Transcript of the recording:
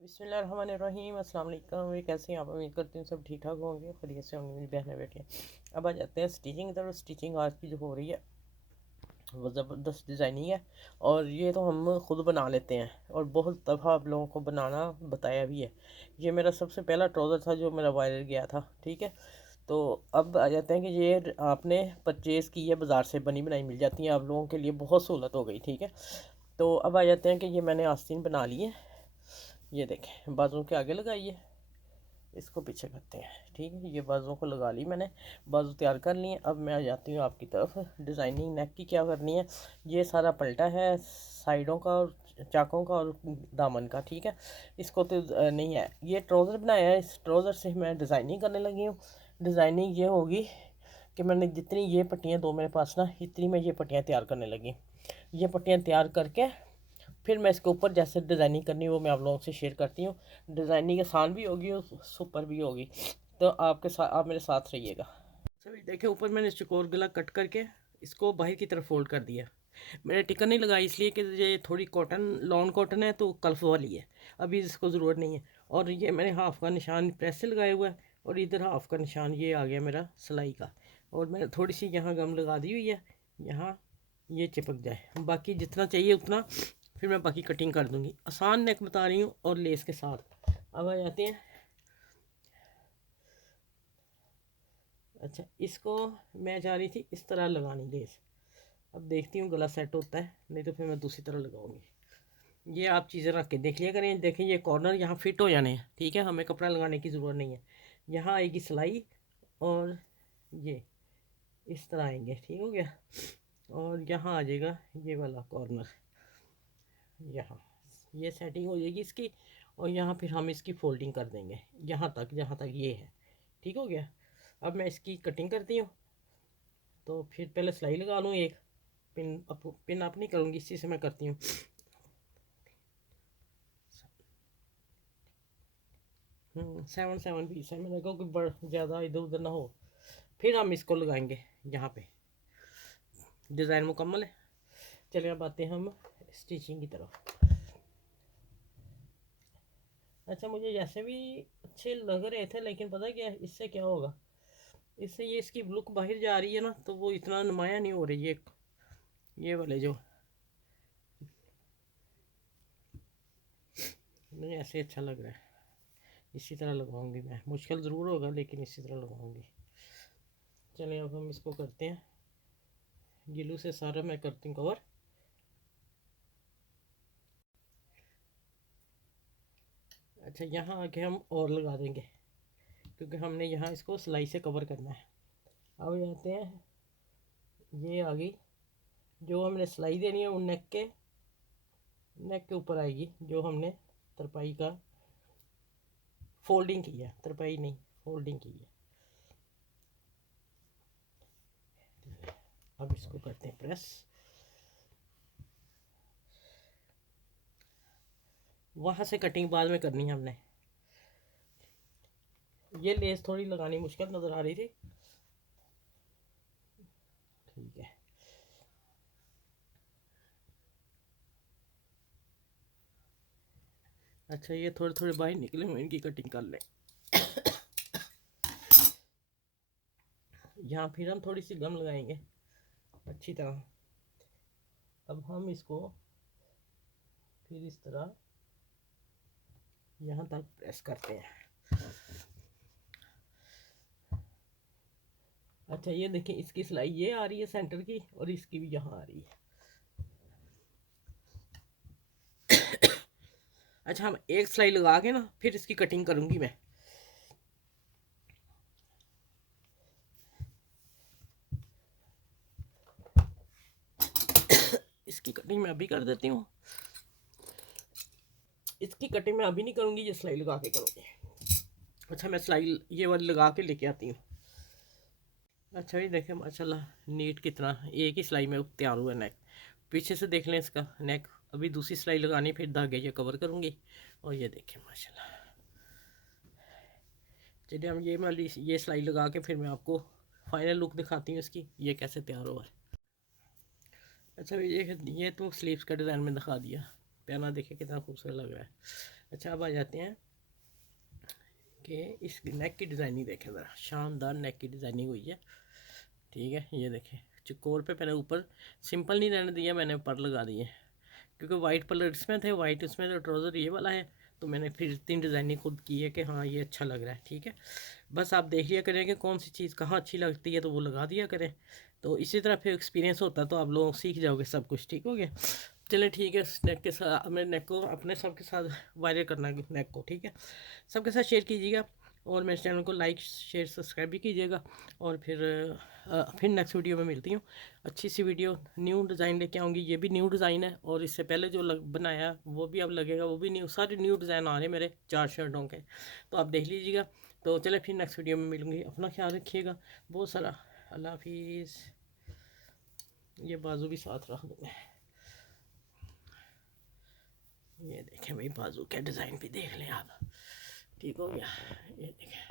बिस्मिल्लाहिर्रहमानिर्रहीम। अस्सलाम वालेकुम। ये कैसे हैं आप? उम्मीद करती हूँ सब ठीक ठाक होंगे, खैरियत से होंगे। मेरी बहनें बैठी हैं। अब आ जाते हैं स्टिचिंग की तरफ। स्टिचिंग आज की जो हो रही है वो ज़बरदस्त डिज़ाइनिंग है, और ये तो हम खुद बना लेते हैं और बहुत दफ़ा आप लोगों को बनाना बताया भी है। ये मेरा सबसे पहला ट्राउज़र था जो मेरा वायरल गया था, ठीक है। तो अब आ जाते हैं कि ये आपने परचेज़ की है, बाज़ार से बनी बनाई मिल जाती है, आप लोगों के लिए बहुत सहूलत हो गई, ठीक है। तो अब आ जाते हैं कि ये मैंने आस्तीन बना ली है। ये देखें, बाजुओं के आगे लगाइए, इसको पीछे करते हैं, ठीक है। ये बाजुओं को लगा ली मैंने, बाजू तैयार कर लिए। अब मैं आ जाती हूँ आपकी तरफ। डिज़ाइनिंग नेक की क्या करनी है, ये सारा पलटा है साइडों का और चाकों का और दामन का, ठीक है। इसको तो नहीं है, ये ट्राउज़र बनाया है, इस ट्राउज़र से मैं डिज़ाइनिंग करने लगी हूँ। डिज़ाइनिंग ये होगी कि मैंने जितनी ये पट्टियाँ दो मेरे पास ना, इतनी मैं ये पट्टियाँ तैयार करने लगी। ये पट्टियाँ तैयार करके फिर मैं इसके ऊपर जैसे डिज़ाइनिंग करनी है वो मैं आप लोगों से शेयर करती हूँ। डिज़ाइनिंग आसान भी होगी और सुपर भी होगी, तो आपके साथ आप मेरे साथ रहिएगा। चलिए देखिए, ऊपर मैंने चकोर गला कट करके इसको बाहर की तरफ फोल्ड कर दिया। मैंने टिकन नहीं लगाई इसलिए कि ये थोड़ी कॉटन, लॉन कॉटन है तो कल्फ वाली है, अभी इसको ज़रूरत नहीं है। और ये मैंने हाफ़ का निशान प्रेस से लगाया हुआ है, और इधर हाफ़ का निशान ये आ गया मेरा सिलाई का। और मैंने थोड़ी सी यहाँ गम लगा दी हुई है, यहाँ ये चिपक जाए। बाकी जितना चाहिए उतना फिर मैं बाकी कटिंग कर दूंगी। आसान नेक बता रही हूँ और लेस के साथ। अब आ जाते हैं, अच्छा इसको मैं चाह रही थी इस तरह लगानी लेस। अब देखती हूँ गला सेट होता है, नहीं तो फिर मैं दूसरी तरह लगाऊंगी। ये आप चीज़ें रख के देख लिया करें। देखें ये कॉर्नर यहाँ फिट हो जाने हैं, ठीक है, हमें कपड़ा लगाने की ज़रूरत नहीं है। यहाँ आएगी सिलाई, और ये इस तरह आएंगे, ठीक हो गया। और यहाँ आ जाएगा ये वाला कॉर्नर, यहाँ ये सेटिंग हो जाएगी इसकी। और यहाँ फिर हम इसकी फोल्डिंग कर देंगे यहाँ तक, जहाँ तक ये है, ठीक हो गया। अब मैं इसकी कटिंग करती हूँ। तो फिर पहले सिलाई लगा लूँ एक पिन अप नहीं करूँगी, इसी से मैं करती हूँ। 7 पीस है, मैंने कहा कि बड़ ज़्यादा इधर उधर ना हो। फिर हम इसको लगाएंगे यहाँ पे। डिज़ाइन मुकम्मल है। चलिए अब आते हैं हम स्टिचिंग की तरफ। अच्छा मुझे जैसे भी अच्छे लग रहे थे, लेकिन पता क्या है इससे क्या होगा, इससे ये इसकी लुक बाहर जा रही है ना, तो वो इतना नुमाया नहीं हो रही है। ये वाले जो नहीं, ऐसे अच्छा लग रहा है। इसी तरह लगाऊंगी मैं, मुश्किल ज़रूर होगा लेकिन इसी तरह लगाऊंगी। चलिए अब हम इसको करते हैं, गिलू से सारा मैं करती हूँ कवर। अच्छा यहाँ आके हम और लगा देंगे, क्योंकि हमने यहाँ इसको सिलाई से कवर करना है। अब जाते हैं, ये आ गई जो हमने सिलाई देनी है, वो नेक के ऊपर आएगी, जो हमने तरपाई का फोल्डिंग की है, तरपाई नहीं फोल्डिंग की है। अब इसको करते हैं प्रेस। वहाँ से कटिंग बाद में करनी है हमने। ये लेस थोड़ी लगानी मुश्किल नज़र आ रही थी, ठीक है। अच्छा ये थोड़े थोड़े बाहर निकले हुए, इनकी कटिंग कर लें। यहाँ फिर हम थोड़ी सी गम लगाएंगे अच्छी तरह। अब हम इसको फिर इस तरह यहाँ तक प्रेस करते हैं। अच्छा ये देखिए, इसकी सिलाई ये आ रही है सेंटर की, और इसकी भी यहाँ आ रही है। अच्छा हम एक सिलाई लगा के ना फिर इसकी कटिंग करूँगी मैं। इसकी कटिंग मैं अभी कर देती हूँ। इसकी कटिंग मैं अभी नहीं करूँगी, ये सिलाई लगा के करूँगी। अच्छा मैं सिलाई ये वाली लगा के लेके आती हूँ। अच्छा ये देखें माशाल्लाह नीट कितना, एक ही सिलाई में तैयार हुआ नेक। पीछे से देख लें इसका नेक। अभी दूसरी सिलाई लगानी, फिर धागे ये कवर करूँगी। और ये देखें माशाल्लाह। चलिए हम ये वाली ये सिलाई लगा के फिर मैं आपको फाइनल लुक दिखाती हूँ इसकी, ये कैसे तैयार हुआ है। अच्छा ये तो स्लीव्स का डिज़ाइन में दिखा दिया, पहना देखिए कितना खूबसूरत लग रहा है। अच्छा अब आ जाते हैं कि इस नेक की डिज़ाइनिंग देखें ज़रा, शानदार नेक की डिज़ाइनिंग हुई है। ठीक है, ये देखें चकोर पे मैंने ऊपर सिंपल नहीं रहने दिया, मैंने पर लगा दिए क्योंकि वाइट कलर इसमें थे, वाइट इसमें तो ट्राउज़र ये वाला है, तो मैंने फिर इतनी डिज़ाइनिंग खुद की है कि हाँ ये अच्छा लग रहा है। ठीक है, बस आप देख लिया करें कि कौन सी चीज़ कहाँ अच्छी लगती है तो वो लगा दिया करें, तो इसी तरह फिर एक्सपीरियंस होता है तो आप लोग सीख जाओगे सब कुछ। ठीक हो गया, चलें ठीक है, नेक के साथ अपने नेक को अपने सबके साथ वायरल करना है नेक को। ठीक है, सबके साथ शेयर कीजिएगा और मेरे चैनल को लाइक शेयर सब्सक्राइब भी कीजिएगा। और फिर नेक्स्ट वीडियो में मिलती हूँ, अच्छी सी वीडियो न्यू डिज़ाइन लेके आऊँगी। ये भी न्यू डिज़ाइन है और इससे पहले जो बनाया वो भी अब लगेगा, वो भी न्यू, सारे न्यू डिज़ाइन आ रहे हैं मेरे 4 शर्टों के, तो आप देख लीजिएगा। तो चले फिर नेक्स्ट वीडियो में मिलूँगी, अपना ख्याल रखिएगा बहुत सारा। अल्लाह हाफिज़। ये बाजू भी साथ रख दूँगा, ये देखें भाई बाजू के डिज़ाइन भी देख लें आप। ठीक हो गया, ये देखें।